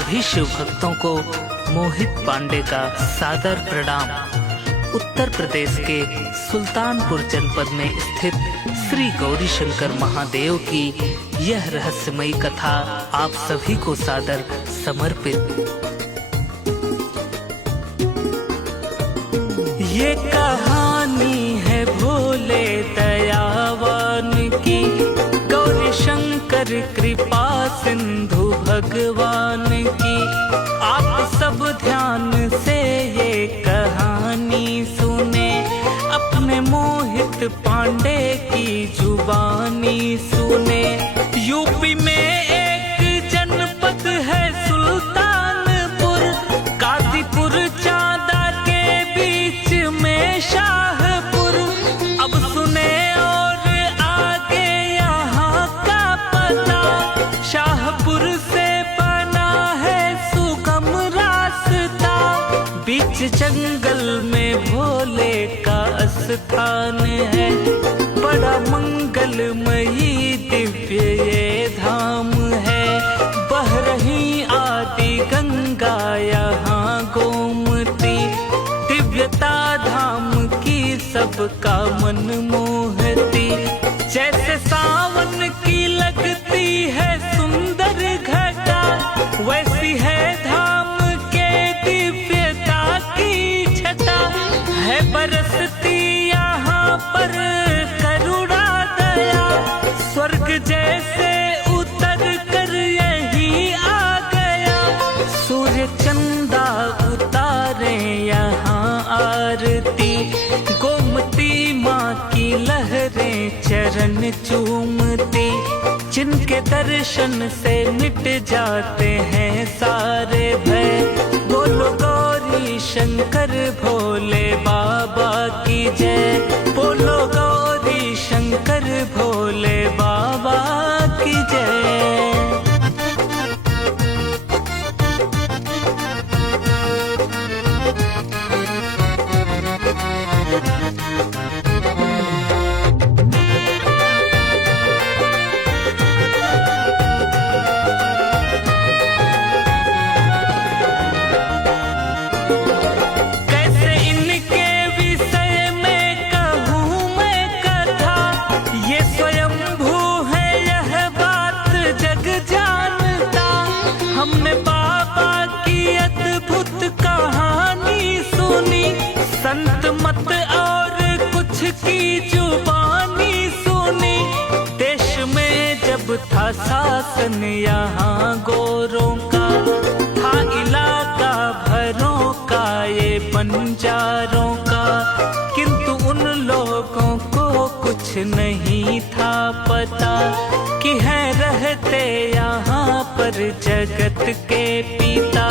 सभी शिव भक्तों को मोहित पांडे का सादर प्रणाम। उत्तर प्रदेश के सुल्तानपुर जनपद में स्थित श्री गौरी शंकर महादेव की यह रहस्यमयी कथा आप सभी को सादर समर्पित। ये कहानी है भोले दयावान की, गौरी शंकर कृपा सिंधु भगवान की। आप सब ध्यान से ये कहानी सुने, अपने मोहित पांडे की जुबानी सुने। यूपी में एक जनपद है सुल्तानपुर, कादीपुर चांदा के बीच में शाहपुर। अब सुने और आगे यहाँ का पता, शाहपुर से बना है सुगम रास्ता। बीच जंगल में भोले का स्थान है, बड़ा मंगलमयी दिव्य ये धाम है। बह रही आदि गंगा यहाँ गोमती, दिव्यता धाम की सबका मन मोहती। जैसे सावन की लगती है सुंदर घटा, वैसी है धाम के दिव्यता की छटा। है बरसती यहाँ पर करुणा दया, स्वर्ग जैसे उतर कर यही आ गया। सूर्य चंदा उतारे यहाँ आरती, गोमती माँ की लहरें चरण चूमती। जिनके दर्शन से मिट जाते हैं सारे भय, बोलो गौरी शंकर भोले बाबा की जय। बोलो गौरी शंकर भोले बाबा की जय। हमने बाबा की अद्भुत कहानी सुनी, संत मत और कुछ की जुबानी सुनी। देश में जब था शासन यहाँ गोरों का, था इलाका भरों का ये बंजारों का। किंतु उन लोगों को कुछ नहीं था पता कि है रहते यहाँ पर जगत के पिता।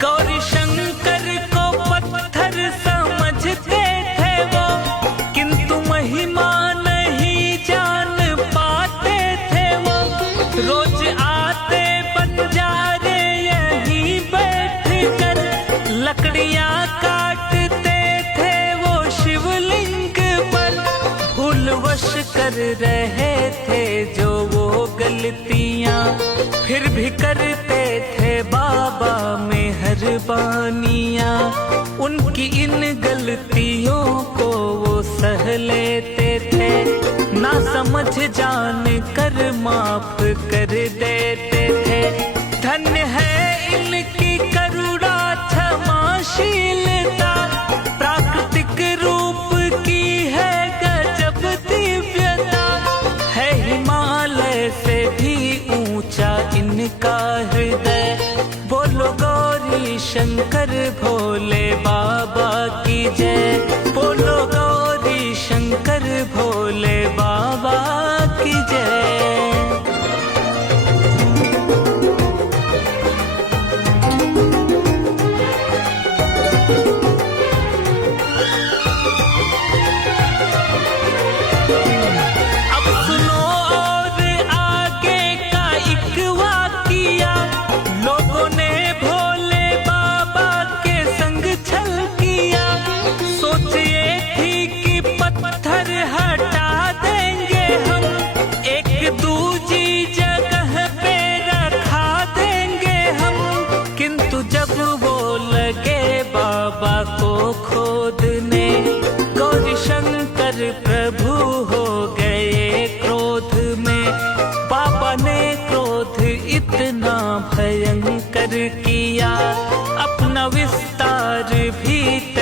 गौरी शंकर को पत्थर समझते थे वो, किंतु महिमा नहीं जान पाते थे वो। रोज आते बंजारे यहीं बैठ कर, लकड़ियाँ काटते थे वो शिवलिंग पर। भूलवश कर रहे थे जो वो गलतियाँ, फिर भी करते थे बाबा मेहरबानियाँ। उनकी इन गलतियों को वो सह लेते थे, ना समझ जान कर माफ कर देते थे। धन्य है इनकी करुणा क्षमाशीलता, प्राकृतिक रूप की है गजब दिव्यता। है हिमालय से भी ऊंचा इनका हृदय, बोलो गौरी शंकर भोले बाबा की जय। बोलो गौरी शंकर भोले बाबा की जय।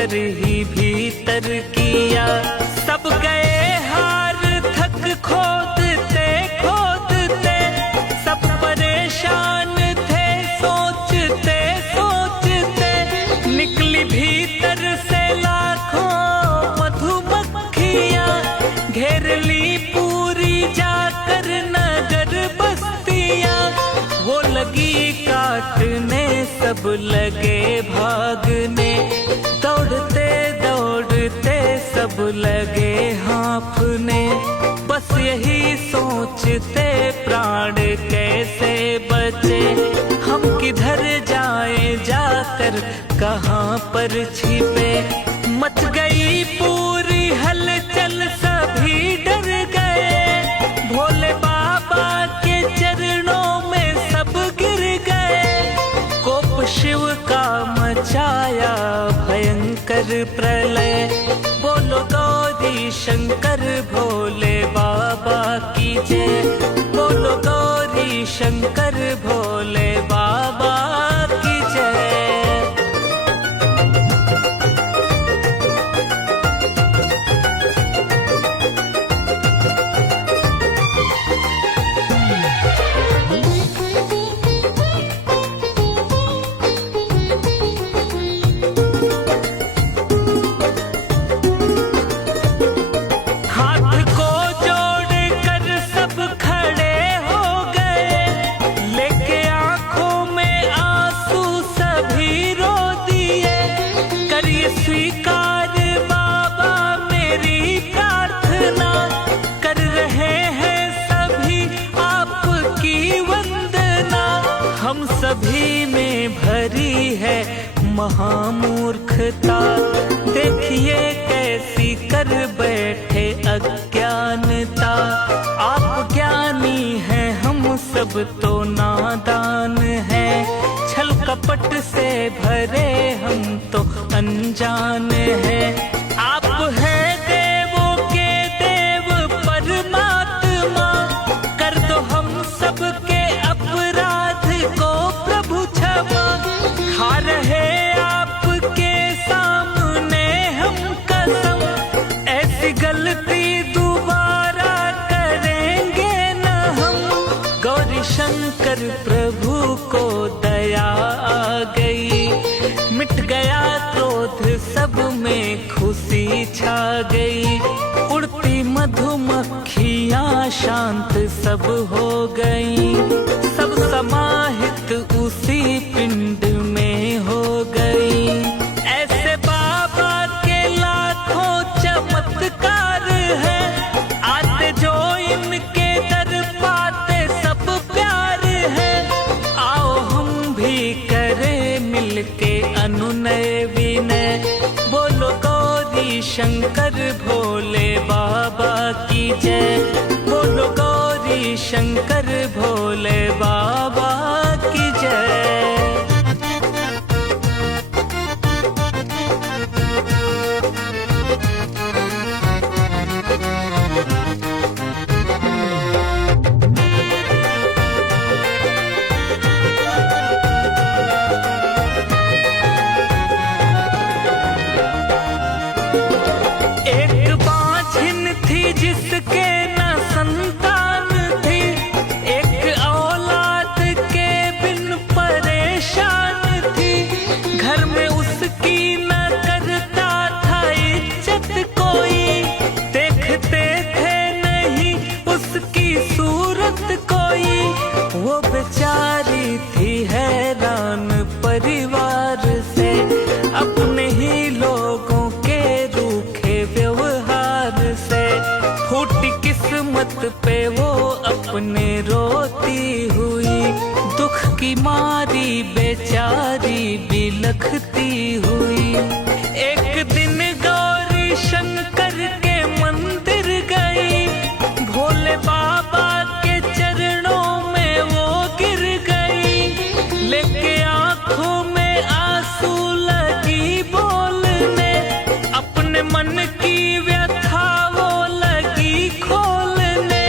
भीतर ही भीतर किया। सब गए हार थक खोदते खोदते, सब परेशान थे सोचते सोचते। निकली भीतर से लाखों मधुमक्खियां, घेर ली पूरी जाकर नगर बस्तियां। वो लगी काटने सब लगे भागने, दौड़ते दौड़ते सब लगे हाँफने। बस यही सोचते प्राण कैसे बचे, हम किधर जाएं जाकर कहाँ पर छिपे। मच गई पूरी हलचल सभी डर गए, भोले बाबा के चरणों में सब गिर गए। कोप शिव का मचाया भयंकर प्रलय, बोलो गौरी शंकर भोले बाबा की जय। बोलो गौरी शंकर भोले बाबा की जय। स्वीकार बाबा मेरी प्रार्थना, कर रहे हैं सभी आपकी वंदना। हम सभी में भरी है महामूर्खता, देखिए कैसी कर बैठे अज्ञानता। आप ज्ञानी हैं हम सब तो नादान हैं, छल कपट से भरे हम तो अनजान हैं। आप हैं देवों के देव परमात्मा, कर दो हम सब के अपराध को प्रभु क्षमा। खा रहे आपके सामने हम कसम, ऐसी गलती दोबारा करेंगे न हम। गौरी शंकर प्रभु को दया आ गई, मिट गया क्रोध सब में खुशी छा गई। उड़ती मधुमक्खियां शांत सब हो गई, सब समाहित उसी पिंड में हो गई। ऐसे बाबा के लाखों चमत्कार है, आते जो इनके दर पाते सब प्यार है। आओ हम भी करें मिलके अनुनय विनय, बोलो गौरी शंकर भोले बाबा की जय। बोलो गौरी शंकर भोले बाबा की जय। जिसके न संतान थी, एक औलाद के बिन परेशान थी। घर में उसकी न करता था इज्जत कोई, देखते थे नहीं उसकी सूरत कोई। वो बेचारी थी हैरान परिवार से, अपने ही लोगों के रूखे व्यवहार से। फूटी किस्मत पे वो अपने रोती हुई, दुख की मारी बेचारी बिलखती हुई। एक दिन गौरी शंकर के मंदिर गई, भोले बाबा के चरणों में वो गिर गई। लेके आंखों में आंसू लगी बोलने, अपने मन की व्यथा वो लगी खोलने।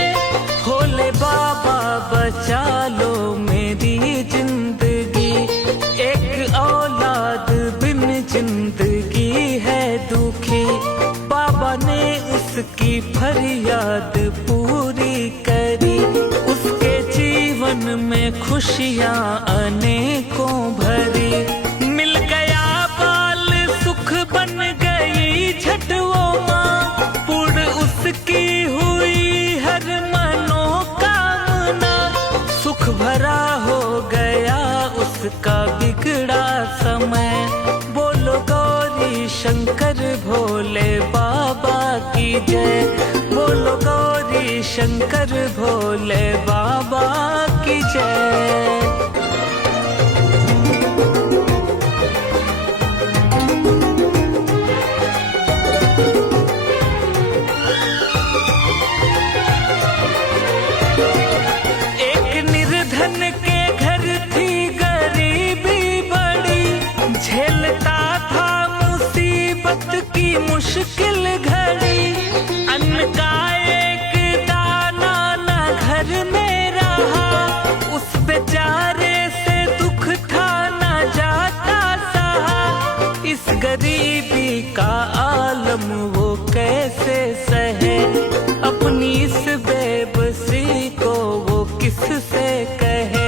भोले बाबा बचा लो मेरी जिंदगी, एक औलाद बिन जिंदगी में खुशियाँ अनेकों भरी। मिल गया बाल सुख बन गई झट वो माँ, पूर्ण उसकी हुई हर मनोकामना। सुख भरा हो गया उसका बिगड़ा समय, बोलो गौरी शंकर भोले बाबा की जय। बोलो गौरी शंकर भोले बाबा की जय। एक निर्धन के घर थी गरीबी बड़ी, झेलता था मुसीबत की मुश्किल घड़ी। अन्न का एक दाना न घर में रहा, उस बेचारे से दुख था न जाता सहा। इस गरीबी का आलम वो कैसे सहे, अपनी इस बेबसी को वो किससे कहे।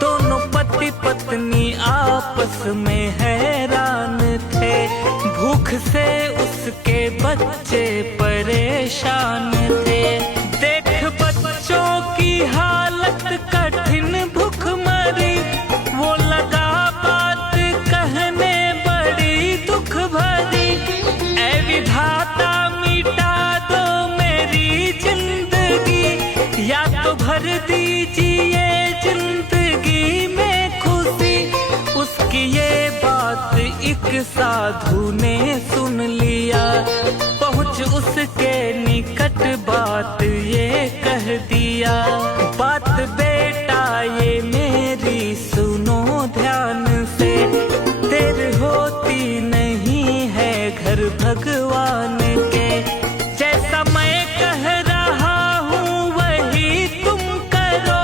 दोनों पति पत्नी आपस में हैरान थे, भूख से उसके बच्चे परेशान थे। देख बच्चों की हालत कठिन भूखमरी, वो लगा बात कहने बड़ी दुख भरी। ऐ विधाता मिटा दो मेरी जिंदगी, या तो भर दीजिए जिंदगी में खुशी। उसकी ये बात एक साधु ने सुन लिया, पहुँच उसके निकट बात ये कह दिया। बात बेटा ये मेरी सुनो ध्यान से, देर होती नहीं है घर भगवान के। जैसा मैं कह रहा हूँ वही तुम करो,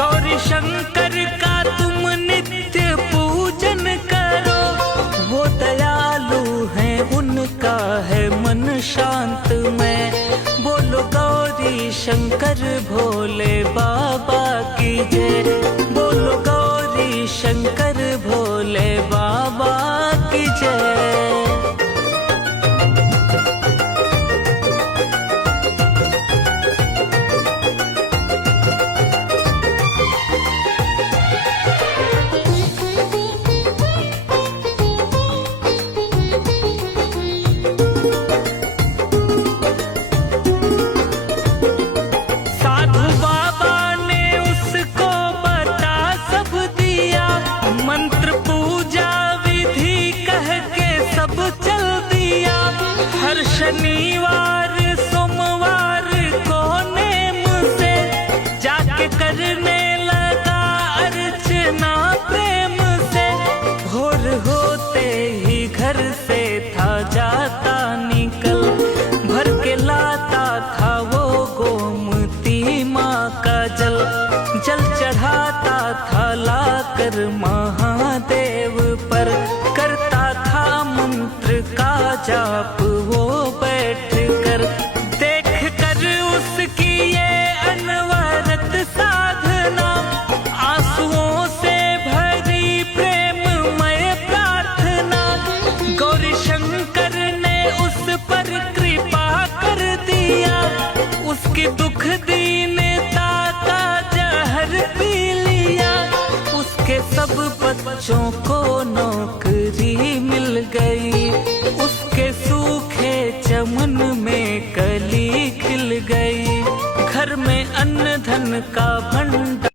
गौरी शंकर का तुम नित्य पूजन करो। वो दयालु हैं उनका है मन शांत में, बोलो गौरी शंकर भोले बाबा की जय। बोलो गौरी शंकर भोले बाबा की जय। शनिवार सोमवार को नेम से जाके करने लगा अर्चना प्रेम से। भोर होते ही घर से था जाता निकल, भर के लाता था वो गोमती माँ का जल। जल चढ़ाता था लाकर महादेव पर, करता था मंत्र का जाप वो बैठ कर। देख कर उसकी ये अनवरत साधना, आंसुओं से भरी प्रेममय प्रार्थना। गौरी शंकर ने उस पर कृपा कर दिया, उसकी दुख दीनता का जहर पी लिया। उसके सब बच्चों को नौकरी मिल गई, उसके सूखे चमन में कली खिल गई। घर में अन्न धन का